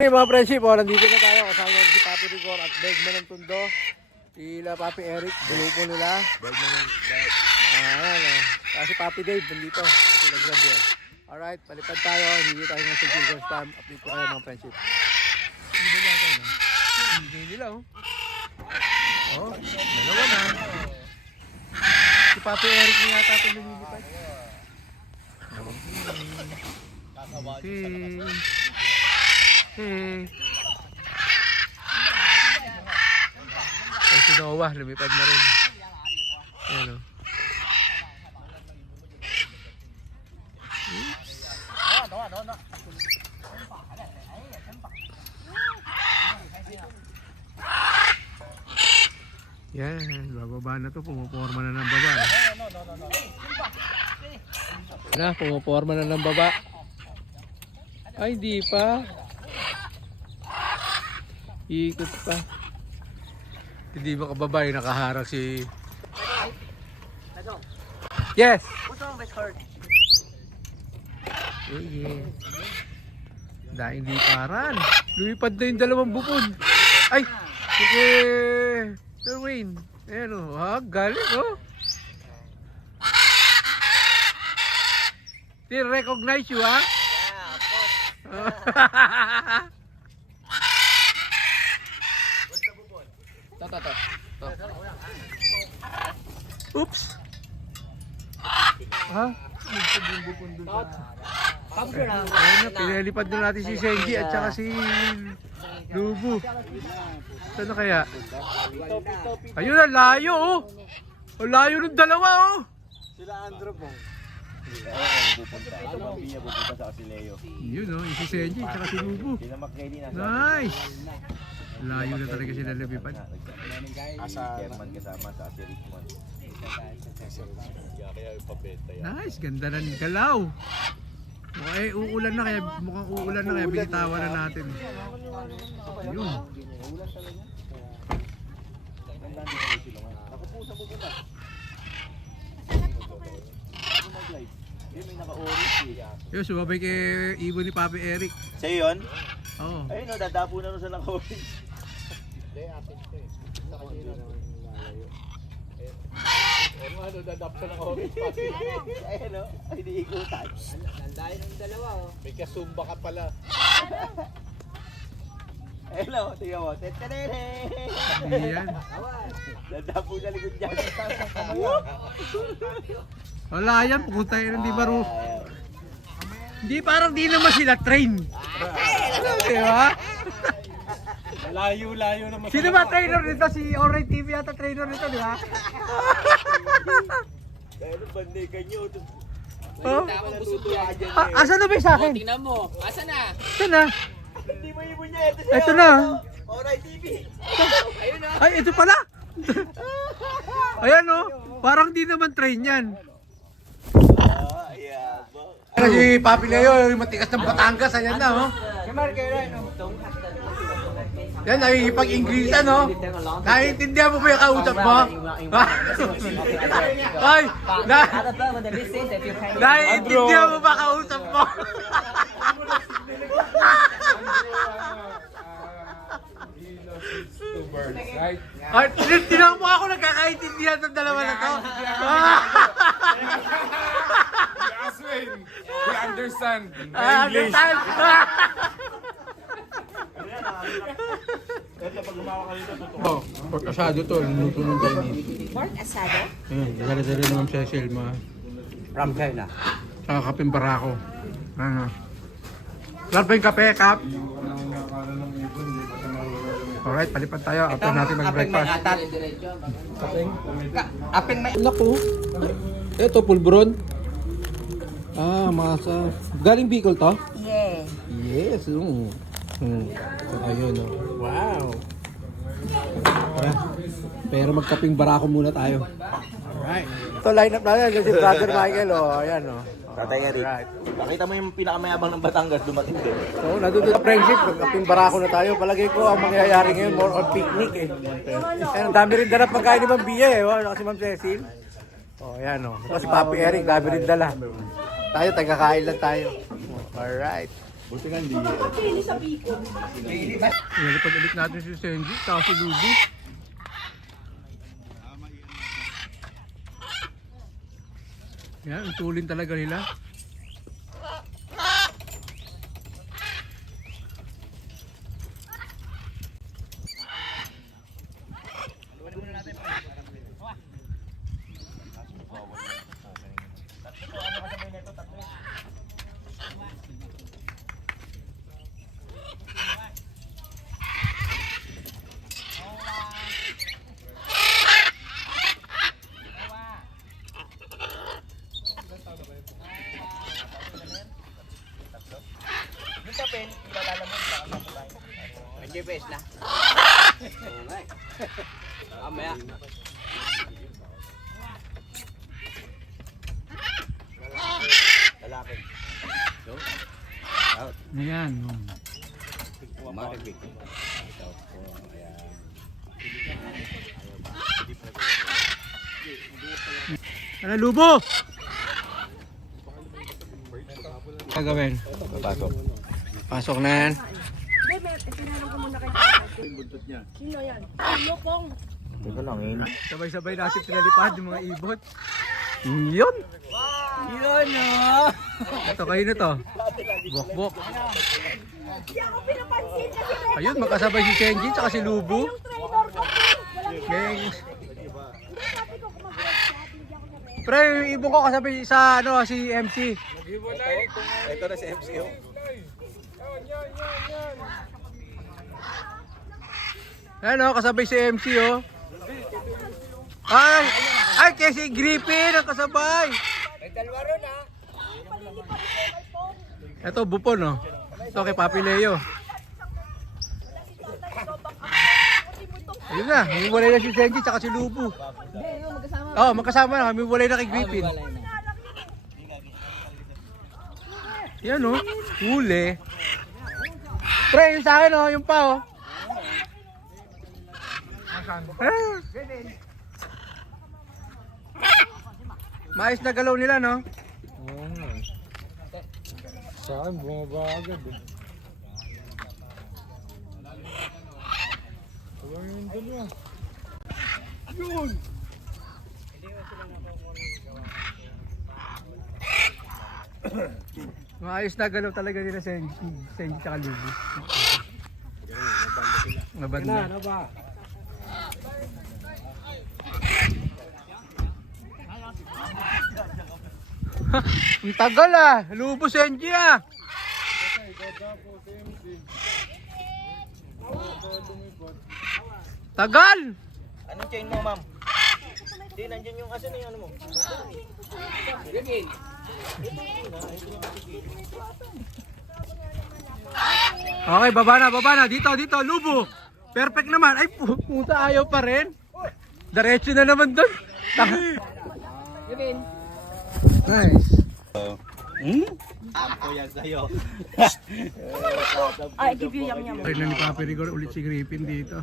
Hey mga friendship, nandito na tayo. Kasama natin si Papi Rigor at Bergman ng Tundo. Sila Papi Eric, grupo nila. Bergman ng... Ayan, kasi Papi Dave, nandito. Sila grab yan. Alright, palipad tayo. Hindi tayo ng Silver's Farm. Update ko kayo mga friendship. Hindi ba natin, no? Hindi nila, oh. Oh, dalawa na. Si Papi Eric niya yata ito lumilipad. Okay. Ay, si Noah, lumipad na rin. Ayan o. Yan, bababa na to. Pumuporma na ng baba. Na, pumuporma na ng baba. Ay, di pa. Ikot pa. Hindi makababa yung nakaharap si... Yes! Yeah. Daing di paran. Lumipad na yung dalawang bukod. Ay! Sige! Sir Wayne. Ayan o. Ha? Galing o. They recognize you, ha? Yeah, of course. Oops. Ha? Ayun na, pinalipad na natin si Senji at saka si Lubu. Saan na kaya? Ayun na, layo oh. O layo ng dalawa oh. Sila Andrew po. Pupunta sa Asileo. Yun oh, si Senji at saka si Lubu. Sila McKenny nasa. Nice. Layo na talaga sila lumipad. Asa German kasama sa Asirikman. Nice, ganda ng galaw. Okay, uulan na kaya mukhang uulan na kaya binitawan na natin. Yun. Yun, sumabay kay Ibo ni Papi Eric. Sa'yo yun? Oo. Ayun no, dadapo na rin sa naka-orange. Dadap sa ng orange pati. Ayun no, ay di ikutan. Nandayo ng dalawa oh. May kasumba ka pala. Ayun no, tingnan mo. Teterere! Yan. Dadapo na likod dyan. Wala yan, pupunta yun, hindi baro. Hindi, parang di naman sila train. Diba? Layo-layo naman. Sino ba trainer nito? Si Oray TV yata trainer nito, di ba? Kaya nung bandigan nyo. Oh? Natutuwa dyan Asa na ba yung sa akin? Tingnan mo. Asa na? Ito na. Hindi mo ibon niya. Ito siya. Ito na. Alright TV. Ayun na. Ay, ito pala. Ayan oh. Parang di naman train yan. Yeah. Si Papi Leo, yung matikas ng Batangas, ayan na oh. Yan, nakikipag-Inglesan no? Naiintindihan mo ba yung kausap mo? Ay! Naiintindihan mo ba kausap mo? Ay, tinang mo ako nagkakaintindihan ng dalawa na to. Aswin, we understand. Understand? Oh, pork asado to, luto ng Chinese. Pork asado? Ayan, dala-dala naman sa Selma. From China. Saka kapeng barako. Ano? Lahat ba yung kape, Kap? Alright, palipad tayo after natin mag-breakfast. Aping may... Naku. Ito, pulburon. Masa. Galing Bicol to? Yeah. Yes. Ayun, oh. Wow. Tara. Pero magkaping barako muna tayo. Alright. Ito line up natin kasi Brother Michael, oh. Ayan, oh. Tatay Eric. Nakita mo yung pinakamayabang ng Batangas dumating din. So, nandun sa friendship, magkaping barako na tayo. Palagay ko ang mangyayari ngayon, more on picnic eh. Ayan, ang dami rin dala pagkain ni Ma'am Bia eh. Wala si Ma'am Cecil. Oh, ayan, oh. Kasi Papi Eric, dami rin dala. Tayo, tagakain lang tayo. Alright. Buti nga hindi. Nalipad ulit natin si Senji, saka si Luby. Yan, utulin talaga nila. May GPS na. Mamaya. Lalaki. Ayan. Maribig. Ano, Lubo? Gagawin. Papasok. Pasok na yan. Hindi, may tinanong ko muna kay tatay. Sino yan? Sino pong? Teka lang eh. Sabay-sabay natin pinalipad yung mga ibot. Yun! Yun oh! Ito kayo na to. Bok-bok. Hindi ako pinapansin kasi Ayun, makasabay si Senji tsaka si Lubo. yung trainer ko. Walang Gang. sabi ko kung mag-vlog hindi ako na Pre, yung ibon ko kasabay sa ano, si MC. Ito na si MCO. Ayan oh, kasabay si MC oh. Ay! Ay, kaya si Griffin ang kasabay. May dalawa ron ha. Ito, Bupon oh. Ito kay Papi Leo. Ayun na, humiwalay na si Senji tsaka si Lubo. Oo, magkasama na, humiwalay na kay Griffin. Yan oh, huli. Pre, yung sa akin oh, yung pa oh. Ah. Maayos na galaw nila no? Oo nga. Sa akin, bumaba agad eh. Walang yung dalawa. Yun! Maayos na galaw talaga nila Senji tsaka Lubo. Mabanda. Ano ba? Ang tagal ah! Lubo Senji ah! Tagal! Anong chain mo, ma'am? Hindi, nandiyan yung aso na yung ano mo. Okay, baba na. Dito, Lubo. Perfect naman. Ay, puta, ayaw pa rin. Diretso na naman doon. Nice. Ako yan sa'yo. I give you yung yam. Rin na ni Papi Rigor ulit si Griffin dito.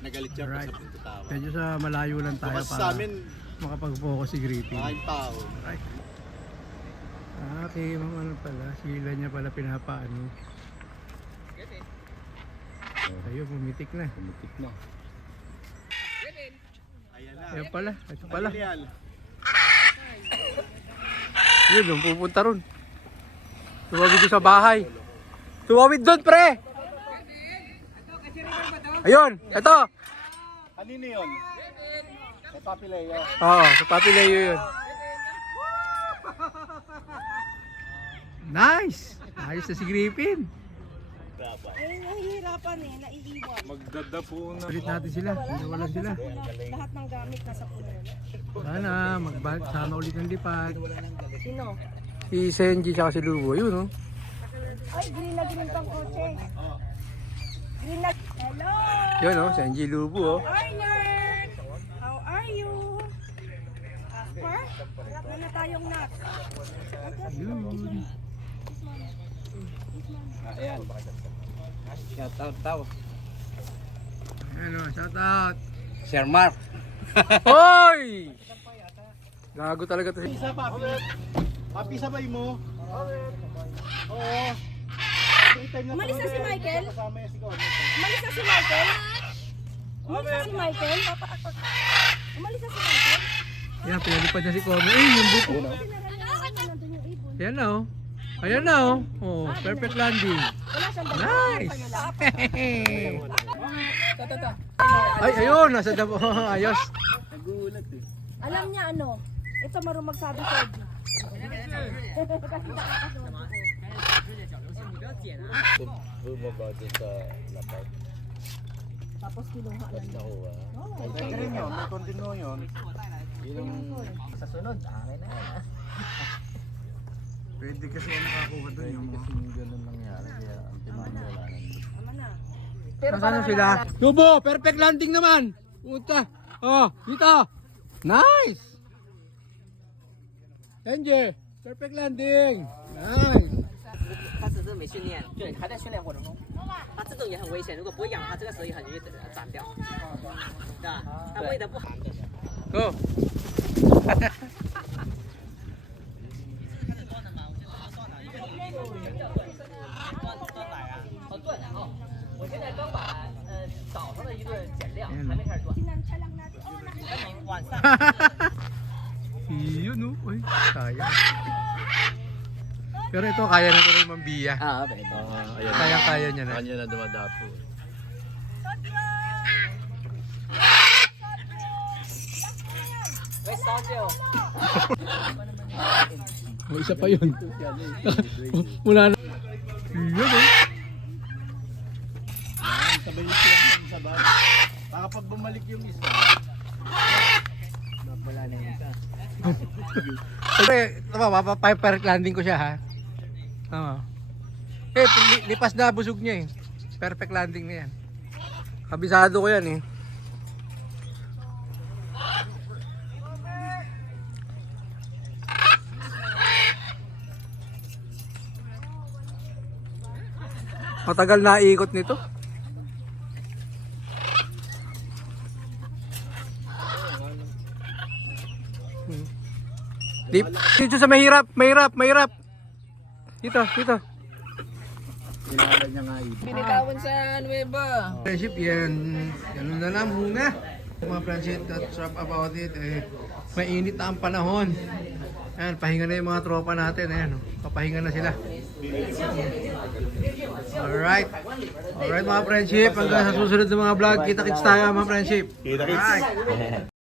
Nagalit siya Alright. sa tao. Medyo sa malayo lang tayo para makapag-focus si Griffin. Tao. Right. Okay, mga ano pala, sila niya pala pinapaano. Ayun, pumitik na. Pumitik na. Ayun pala, ito pala. Yun, yung pupunta ron. Tumawid doon sa bahay. Tumawid doon, pre! Ayun, ito. Kanino yun? Sa Papi Leo. Oo, sa Papi Leo yun. Nice! Ayos na si Griffin. Ay, nahihirapan eh, naiiwan. Magdadapo na. Ulit natin sila, nawalan sila. Lahat ng gamit nasa puno. Sana, sama ulit ng lipad. Sino? Si Senji tsaka si Lubo, yun oh. Ay, green na green pang kotse. Green na. Hello! Yun oh, Senji Lubo oh. Hi, nerd! How are you? Asper? Harap na tayong nut. Yun. Ayan. Shout out tao. Ano, shout out. Sir Mark. Hoy! Gago talaga to. Papi, sabay mo. Oo. Umalis na si Michael? Umalis na si Michael? Umalis na si Michael? Umalis na si Michael? Yan, pinalipad niya si Corny. Eh, yung buko. Ayan na oh. Ayan na oh. Oh, perfect landing. Wala siyang dalawa. Nice! Ay, ayun, nasa dabo. Ayos. Alam niya ano? Ito marunong magsabi sa Eddie. Bumaba doon sa lapag. Tapos kinuha lang. Nakuha. Rin yun, may continue yun. Sa sunod, akin na yan. Pwede kasi ano makakuha doon yung mga... Kasi ganun nangyari, kaya ang timano wala nandun. Tama na. Nasaan na sila? Tubo, perfect landing naman. Puta. Oh, dito. Nice. Enje, perfect landing. Nice. 它只是没训练，对，还在训练过程中。它这种也很危险，如果不会养它，这个时候也很容易斩掉，对吧？它喂的不好。 Go. 哦，断了哦！我现在刚把早上的一顿减量，还没开始断。 Sinansya lang natin. Oh, nakita. 晚上 Yun oh. Uy, sayang. Pero ito, kaya na ko rin mambiya.啊，对。 Ayan. Kaya niya na. Kanya na dumadapo.喂，烧酒。 Oh, isa pa yun. Mula na. Yun oh. Sabay yung siya sa baba. Baka pag bumalik yung isa. Wala na yung isa. Siyempre, tama, perfect landing ko siya ha. Tama. Eh, lipas na, busog niya eh. Perfect landing na yan. Kabisado ko yan eh. Matagal na ikot nito. Dito sa mahirap. Dito. Kilala niya nga iba. Binitawan sa Nueva. Friendship yan. Ganun na lang muna. Mga friendship, that's wrap about it. Eh, mainit na ang panahon. Ayan, pahinga na yung mga tropa natin. Ayan, oh. Papahinga na sila. Alright. Alright mga friendship. Hanggang sa susunod na mga vlog. Kita-kits tayo mga friendship. Kita-kits.